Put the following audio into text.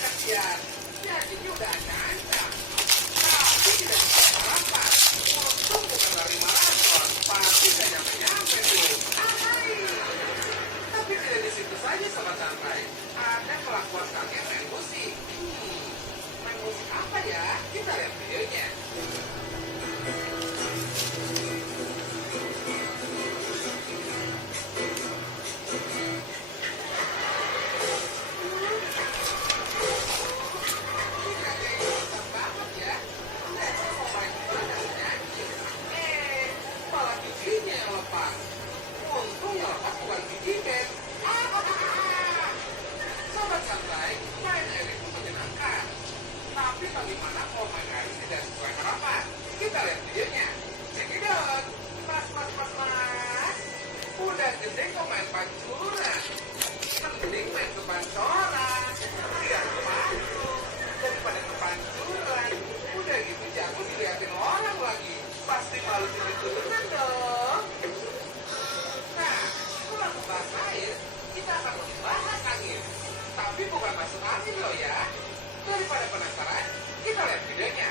Kasihan. Jadi udah ancam. Tapi tidak bisa sarapan. Untung bukan lari maraton. Pasti gak nyampe-nyampe tuh. Tapi tidak di situ saja sobat santai. Ada kelakuan kakek main musik. Main musik apa ya? Kita lihat videonya. Untung yang lepas bukan giginya. Sobat santai, main air itu menyenangkan. Tapi bagaimana kalau main air tidak sesuai harapan? Kita lihat videonya. Check it out. Mas. Udah gede kok main pancuran. Mending main ke pancoran. Biar kemalu. Daripada ke pancuran. Udah gitu jago dilihatin orang lagi. Pasti malu turun-turunan dong. Bahas air, kita akan membahas angin. Tapi bukan masuk angin loh ya. Daripada penasaran, kita lihat videonya.